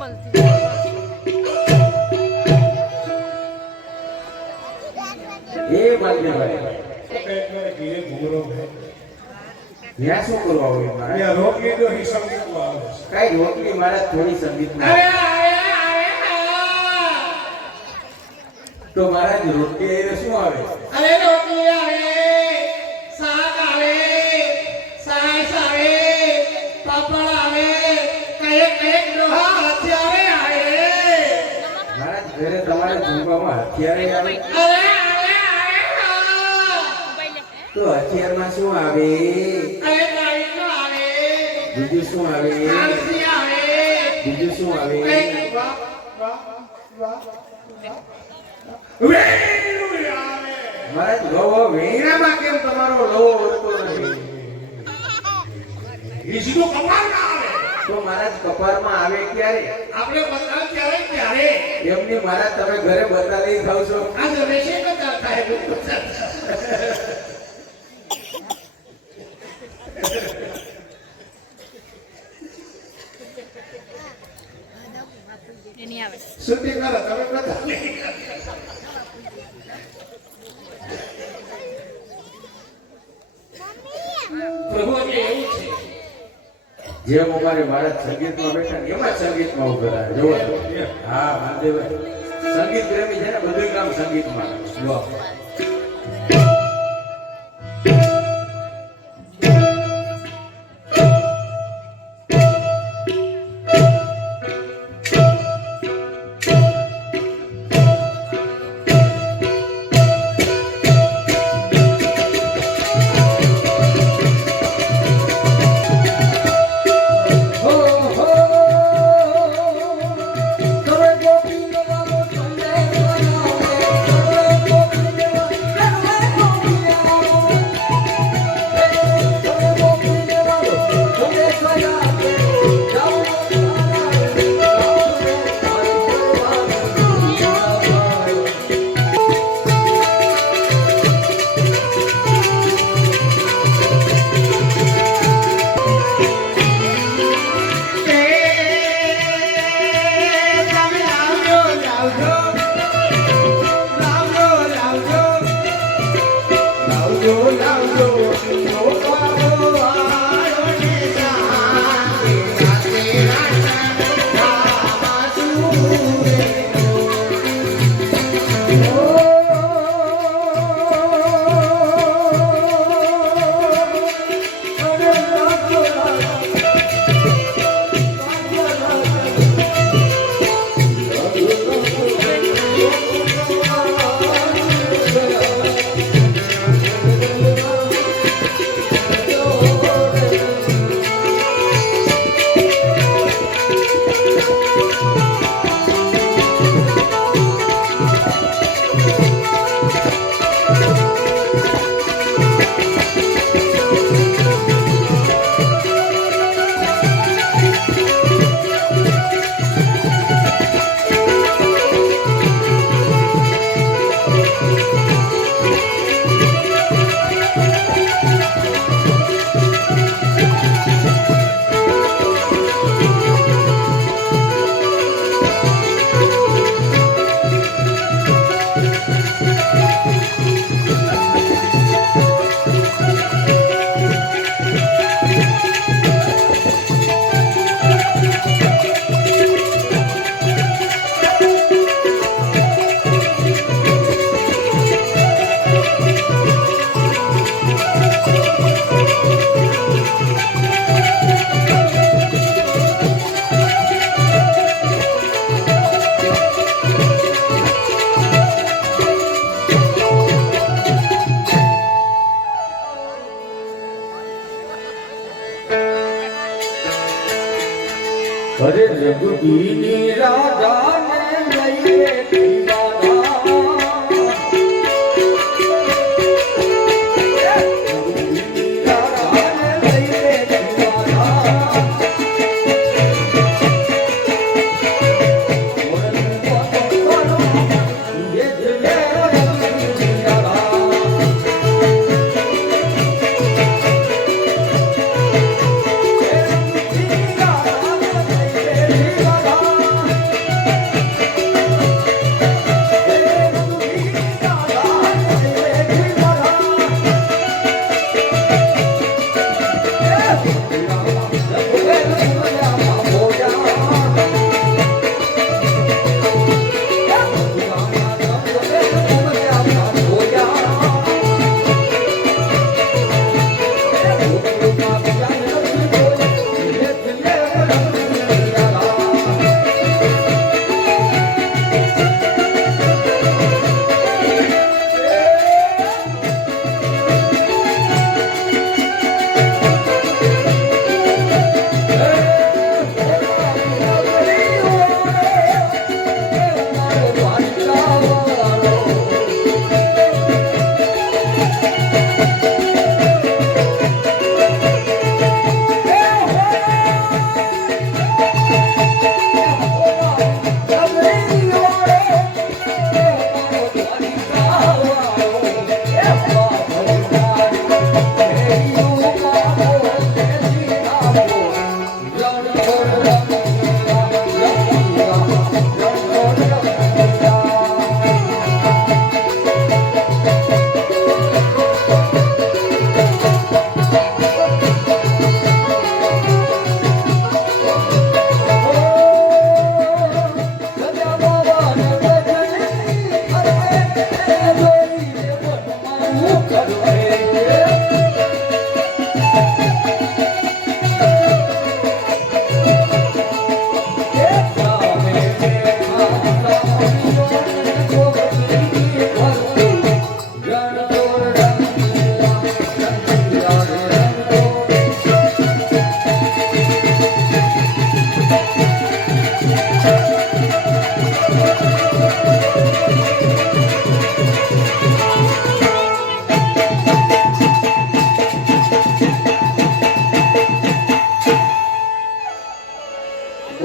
એ માન્ય ભાઈ ધીરે ઘૂમરો ન્યા શું કરવા હોય મારે રોકલી તો હિસાબ કેટલો આવે કઈ રોકલી મારા થોડી સંગીતમાં તો મારા રોટલી એને શું આવે અરે રોટલી આવે શાક આવે સાસ આવે પાપડ આવે કઈક ડોહા અત્યારે આવે મારા ઘરે તમારે જમવામાં હથિયારે આવે તો હથિયારમાં શું આવે બીજું શું આવે બીજું શું આવે મારા લોવો વેણામાં કેમ તમારો લોવો વધતો નથી ઈસુ કપાળમાં આવે તો મારા કપાળમાં આવે ક્યારે આપણે બતાવ ત્યારે એમની મારા તમે ઘરે બતાવી ખાવ છો આ તો રેશે કતા થાય એની આવે સુતી કરો તમે બતાવ પ્રભુ એવું છે જેમ અમારે મારા સંગીતમાં બેઠા એમાં સંગીતમાં ઉભા રહે જોવો હા માનદેવભાઈ સંગીત પ્રેમી છે ને બધું કામ સંગીતમાં જો અરે રઘુવીરની રાધાને લઈએ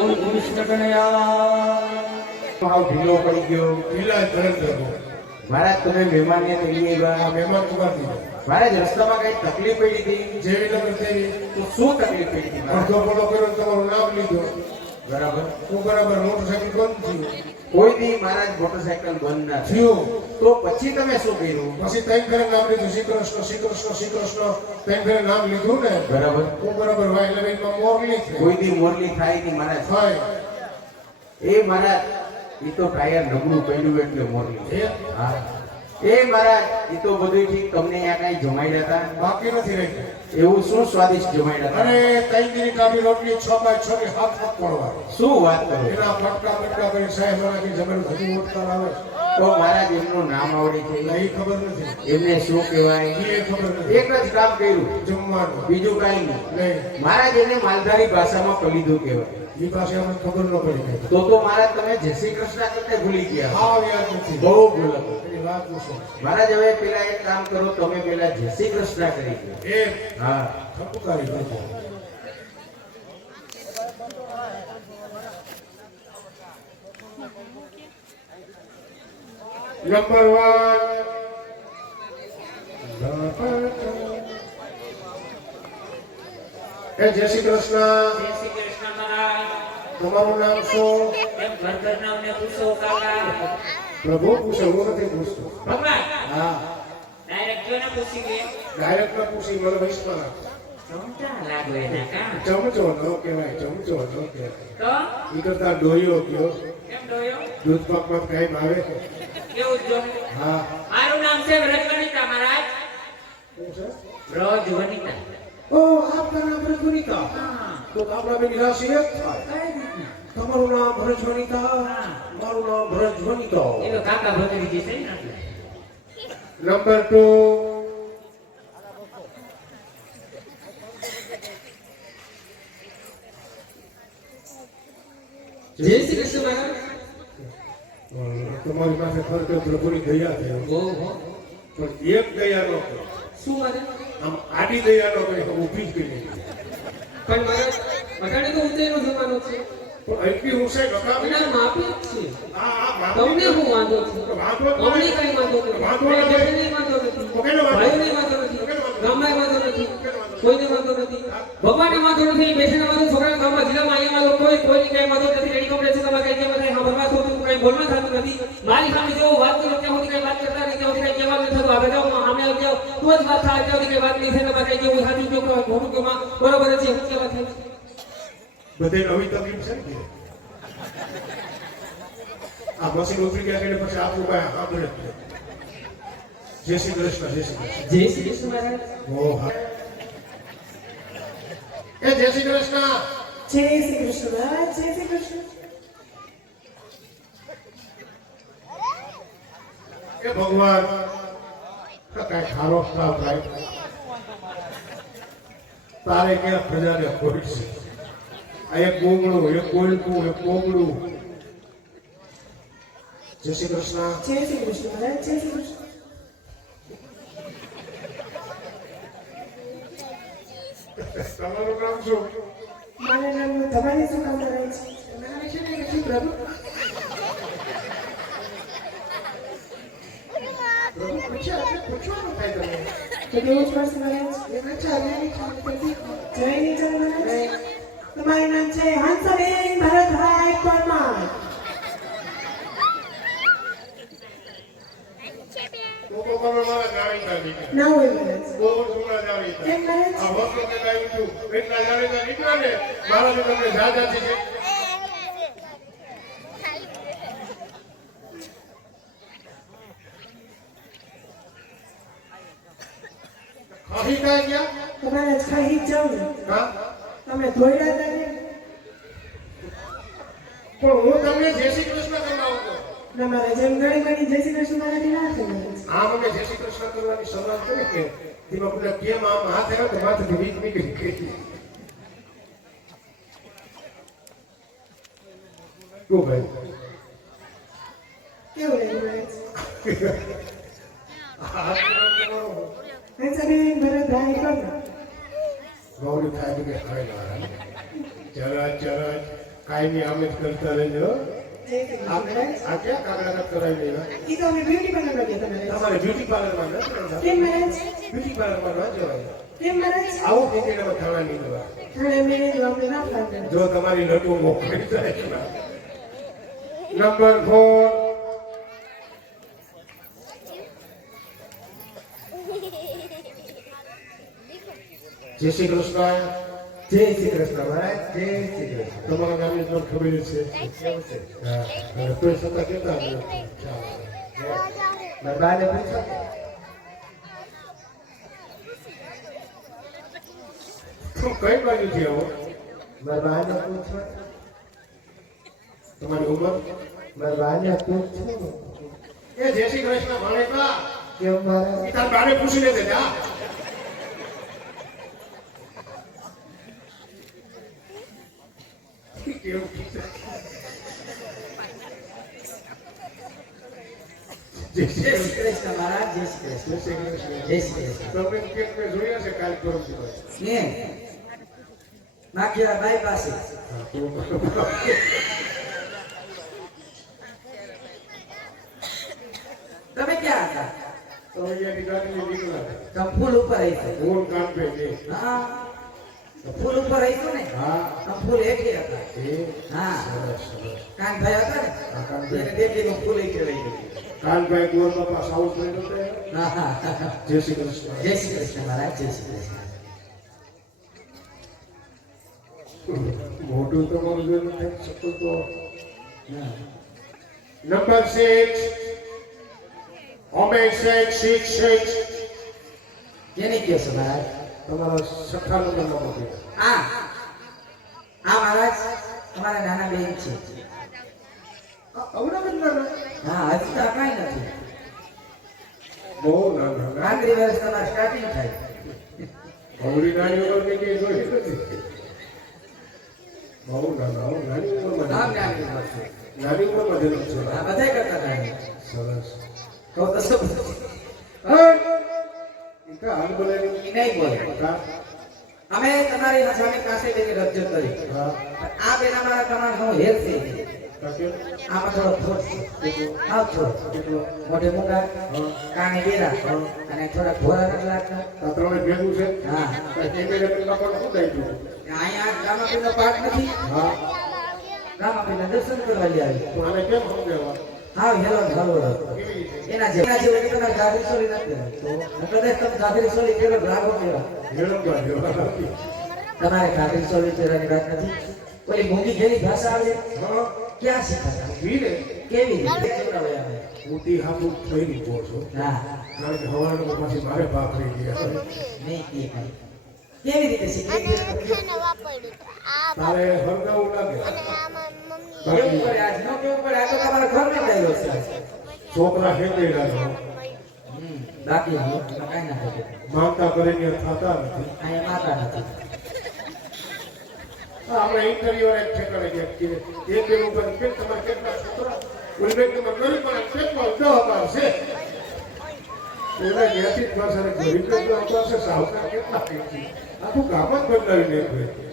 બોલ કૃષ્ણ કનૈયા. ભાવ ઢીલો પડી ગયો. ઢીલા ધરમ ધરો. મહારાજ તમે મહેમાનને થઈ આ ગયા. મહેમાન કુમારથી. મહારાજ રસ્તામાં કઈ તકલીફ પડી હતી? જેવી નગર તેવી. તો શું તકલીફ પડી હતી મહારાજ? અડધો પડો કર્યો ને તમારું નામ લીધું. બરાબર. હું બરાબર મોટરસાઇકલ બંધ થયું. કોઈ દી મહારાજ મોટરસાયકલ બંધ ના થયું. થયું. તો પછી તમે શું કર્યું? પછી ત્રણ ફેરે નામ લીધું. શ્રી કૃષ્ણ શ્રી કૃષ્ણ શ્રી કૃષ્ણ ત્રણ ફેરે નામ લીધું ને. બરાબર. હું બરાબર વાયલામાં મોરલી થઈ. કોઈ દી મોરલી થાય નહીં મહારાજ. થાય. એ મહારાજ એ તો ટાયર નબળું પડ્યું એટલે મોરલી. એ હા એ મહારાજ એ તો બધું ઠીક. તમને અહીંયા કઈ જમાડ્યા હતા? બાકી નથી રહી. એવું શું સ્વાદિષ્ટ જમાડ્યા હતા? અને તૈંદીની કાઢી રોટલી 6x6 ની હાથ પડવાની. શું વાત કરો? એના ફટકા ફટકા કરી સાહેબ મારાથી જમેલું હજી ઉઠતા આવે. તો મહારાજ એમનું નામ આવડે છે? એ ખબર નથી. એમને શું કહેવાય? એ ખબર નથી. એક જ કામ કર્યું, જમવાનું બીજું કાંઈ નહીં. નહીં. મહારાજ એને માલધારી ભાષામાં કલીધું કહેવાય. એ પાસે અમને ખબર ન પડી ગઈ. તો મહારાજ તમે જય શ્રી કૃષ્ણ કરતા ભૂલી ગયા. હા યાદ નથી. બહુ ભૂલ હતી. એની વાત પૂછો. મહારાજ હવે પેલા એક કામ કરો, તમે પેલા જય શ્રી કૃષ્ણ કરી દો. એ હા ઠપકારી કરજો. નંબર 1 જય શ્રી કૃષ્ણ. જય શ્રી કૃષ્ણ મહારાજ. તમારું નામ શું? એમ ઘર નામને પૂછો કાકા. પ્રભુ પૂછે, હું નથી પૂછતો. ભગવાન હા ડાયરેક્ટ જો ને પૂછી લે. ડાયરેક્ટ ન પૂછી, મને વૈષ્ણવ સમજા લાગો એના કા. ચમચો ન કહેવાય, ચમચો ન કહેવાય. તો ઈ કરતા ડોયો કયો. કેમ ડોયો? દૂધ પાકમાં કાંઈ આવે. કેવું જો? હા મારું નામ છે વ્રજવનિતા મહારાજ. શું છે? વ્રજવનિતા. ઓ આપના નામ ભરજવનિતા. હા. તો આપણા બેની રાશિ એક થાય. કઈ રીતના? તમારું નામ ભરજવનિતા, મારું નામ ભરજવનિતા. એ તો કાકા ભત્રીજી છે ને એટલે. નંબર 2 જય શ્રી કૃષ્ણ મહારાજ. તમારી પાસે ખરેખર પ્રભુની દયા છે. ઓહો. પણ એક દયા ન કરો. શું મહારાજ? આમ આડી દયા ન કરી, ઊભી જ કરી. પણ મહારાજ અટાણે તો ઊંચાઈનો જમાનો છે. પણ એટલી ઊંચાઈ નકામી. એના માપી જ છે. આ તમને શું વાંધો છે? વાંધો જ અમને નથી. કઈ વાંધો નથી. વાંધો મારા નથી. બેનને વાંધો નથી. તો કેનો વાંધો? ભાઈઓને વાંધો નથી. કેનો વાંધો? ગામમાં વાંધો નથી. કોઈને વાંધો નથી. ભગવાનને વાંધો નથી. બેસીને વાંધો છોકરાના ગામમાં જિલ્લામાં અહીંયા વાંધો કોઈની કઈ વાંધો નથી. રેડી કપડે છે તમારે કઈ કહેવા થાય સાંભળવા થતું કઈ બોલવા થતું નથી. મારી સામે જેવો વાત કરો ત્યાં સુધી કઈ વાત કરતા નહીં, ત્યાં સુધી કઈ કહેવા નથી થતું. હવે જાઓ સામે આવી જાઓ તો જ વાત થાય, ત્યાં સુધી કઈ વાત નહીં થાય. તમારે કઈ કેવું સાચું જો ખોટું કેમાં બરોબર છે શું કહેવા થાય? બધે નવી તકલીફ છે ને. આ મશીન ઉતરી ગયા એટલે પછી આપણું કાંઈ સાંભળે જ નહીં. જય શ્રી કૃષ્ણ. જય શ્રી કૃષ્ણ. જય શ્રી કૃષ્ણ મહારાજ. ઓ હા. એ જય શ્રી કૃષ્ણ. જય શ્રી કૃષ્ણ મહારાજ. જય શ્રી કૃષ્ણ. એ ભગવાન કાંઈ ખારો ખાવ થાય. તારે ક્યાં પ્રજાને ખોટ છે. આ એક ગોગળું, એક કોલકું, એક કોગળું. જય શ્રી કૃષ્ણ. જય શ્રી કૃષ્ણ મહારાજ. જય શ્રી કૃષ્ણ. તમારું નામ શું? મારા નામનું તમારે શું કામ કરાય છે? નામ છે ને નથી પ્રભુ. પ્રભુ પૂછે એટલે પૂછવાનું થાય તમે. તો કેવું જ પડશે મહારાજ? એને ચાલે નહીં ચાલે તેથી. જય ની જય મહારાજ. તમારું નામ છે હંસબેન ભરતભાઈ પરમાર. લોકો તમે મારા જાણીતા નીકળે. ના હોય મહારાજ. બહુ સુંદર જાણીતા. કેમ મહારાજ? આ વખતે લાવ્યું છું. એટલા જાણીતા નીકળ્યા ને મારા તો તમને જાજાથી છે. ખાહી કાંઈ ગયા? તો મહારાજ ખાઈ જ જાઉં ને. હા? તમે ધોઈડા હતા ને? પણ હું તમને જય શ્રી કૃષ્ણ કરાવું છું. ના મહારાજ એમ ઘણી ઘણી જય શ્રી કૃષ્ણ મારાથી ના થાય મહારાજ. આ મને જય શ્રી કૃષ્ણ કરવાની શરૂઆત કરી કે તેમાં બધા કેમ આમ હાથ આવ્યો તો માથેથી વીક નીકળી ગઈ. શું ભાઈ? કેવું લાગ્યું મહારાજ? હાથ તમારો હંસબેન ભરતભાઈ પરમાર. ગૌરી થાય તો કે ખાઈ જરા જરા કાંઈ નહીં અમે જ કરતા રહેજો. જય શ્રી કૃષ્ણ મહારાજ. આ ક્યાં કાગડા કટ કરાવી લેવા? ઈ તો અમે બ્યુટી પાર્લરમાં ગયા હતા મહારાજ. તમારે બ્યુટી પાર્લરમાં નથી જતા? કેમ મહારાજ? બ્યુટી પાર્લરમાં ન જવાય. કેમ મહારાજ? આવું ટિકિટમાં થવા નહીં દેવા. થાણે મેં અમને ના ફાવે. જો તમારી નટુ મોકલી જાય ના. નંબર 4 જય શ્રી કૃષ્ણ. જય શ્રી કૃષ્ણ મહારાજ. જય શ્રી કૃષ્ણ. તમારા નામની તમને ખબર જ છે. કેવું છે? હા, હવે કોઈ સત્તા કેતા નથી. મારા બાને પૂછો. તું કઈ બાજુથી આવો? મારા બાને પૂછો. તમારી ઉંમર? મારા બાને પૂછો. એ જય શ્રી કૃષ્ણ ભાણેકા. કેમ મહારાજ? એ તાર બાને પૂછી લેજે જા. કેવું જય શ્રી કૃષ્ણ. કૃષ્ણ મહારાજ જય શ્રી જય શ્રી કૃષ્ણ. જય શ્રી કૃષ્ણ તમે કેક મેં જોયા છે કાલ પરમ દિવસ. ને નાખ્યા ભાઈ પાસે હા, તો તમે ક્યાં હતા તો અહીંયાથી ગાડીએ નીકળ્યા. તમે ફૂલ ઉપર આવી ઓન કામ પે છે. હા તો ફૂલ ઉપર આવી ને હા. તમે ફૂલ એકલી હતા એ હા સરસ, સરસ. કાનભાઈ હતા ને હા, કાનભાઈ. એને દેખીને ફૂલ એકલી રહી ગઈ કાનભાઈ ગોળ બાપા સાઉથ લઈ જતો. હા હા જય શ્રી કૃષ્ણ. જય શ્રી કૃષ્ણ મહારાજ જય શ્રી કૃષ્ણ મોટું તમારું જોઈને થઈ શકતું તો. હા. નંબર 6 ઓમેન 666 કેની કયો છો મહારાજ તમારા 6 નંબરનો મોકલો. આ મહારાજ તમારા નાના બેન છે અવડા બંધાનો હા હજી તો કાંઈ નથી બહુ નાના. 35 વર્ષ તમારે સ્ટાર્ટિંગ થાય અવડી નાની ઉંમર કે જોઈ નથી. બહુ નાના, હો, નાની ઉંમરમાં નામ જન્મ. નાની ઉંમર છે નાની ઉંમરમાં જન્મ છે. આ બધાય કરતા નાની સરસ. કહો તો શું હા. ઈ કા હાલ બોલાવી? ઈ નહીં બોલે કા? અમે તમારી સામે કાસે બેની રજૂ કરી હા. પણ આ બેના મારા તમારા હું હેર છે કા કેમ? આમાં થોડો થોડ છે આવ થોડો કેટલો? મોઢે મૂંગા કાને બેરા અને થોડા ઘોરા રગલાટના આ ત્રણે ભેગું છે? હા કાંઈ કેમેરા પેલા પણ શું થઈ ગયું? અહીંયા રામાપીરનો પાઠ નથી હા. રામાપીરના દર્શન કરવા લઈ આવી તો આને કેમ સમજાવવા? હા હેલો હલવો કેવી રીતે? એના જેવું તમારે ગાભરી સોરી નથી કદાચ તમે ગાભરી સોરી પેલો લાગો કેવા મેળવવા જેવા નથી. તમારે ગાભરી સોરી પહેરવાની વાત નથી ઓલી મોંઘી ઘેરી ભાષા આવે હા. ક્યાં શીખાતા વીરે કેવી રીતે શીખવાડે અમે મોટી હામું થઈ ગઈ બહુ છો. હા કારણ કે હવારમાં પાછી મારે પાપ રહી ગયા. નહીં તે કઈ કેવી રીતે શીખે તારે હરગાવું લાગે. કેવું પડે આજ ન કેવું પડે આ તો તમારા ઘરનો ડાયલો છે છોકરા હેંગઈ રહ્યા. બાકી હું કાંઈ ના થાય માનતા કરીને થતા નથી. અહીંયા માતા નથી આપણે ઇન્ટરવ્યુ એક ઠેકાણે ગયા કે એક બે ઉપર કેમ તમારે કેટલા છોકરા ઉલ્લેખમાં ગરીબ પણ પેટમાં 10,000 છે. એના જ્ઞાતિ ભાષાને ગરીબ કેટલા અવતાર છે, સાહુકાર કેટલા છે. આખું ગામ જ બદલાવી નાખ્યું.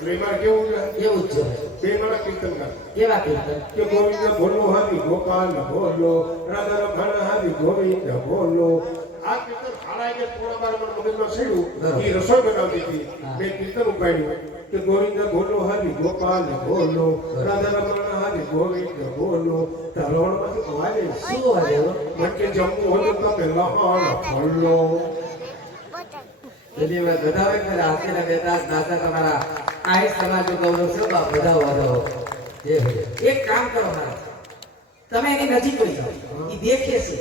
એટલે એમાં કેવું છે? એવું જ છે બે માણસ કીર્તનકાર કેવા કીર્તન કે ગોવિંદ ભોલો હરી ગોપાલ ભોલો રાધા રમણ હરી ગોવિંદ ભોલો. આ કીર્તન ખાડા કે પોણા 12 મગજમાં છેડ્યું. એ રસોઈ બનાવતી હતી. બે કીર્તન ઉપાડ્યું કે ગોવિંદ ભોલો હરી ગોપાલ ભોલો રાધા રમણ હરી ગોવિંદ ભોલો. તલવાણમાંથી અવાજે શું વાગે મન કે જમવું હોય તો તમે લહાણ ફોલો. બધી વાત બધાવે કરે હાથીને બેતા નાતા તમારા આ સમાજનું ગૌરવ છે બાપ બધા વધાવો એક કામ કરો મારા તમે એની નજીક હોઈ જાઓ એ દેખે છે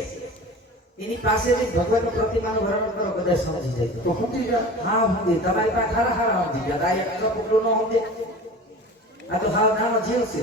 એની પાસેથી ભગવાનની પ્રતિમાનું વર્ણન કરો બધા સમજી જાય તો સમજી જા. હા સમજી તમારી પાસે હારા હારા સમજી ગયા આ એક ટપકડું ન સમજે આ તો હાવ નાનો જીવ છે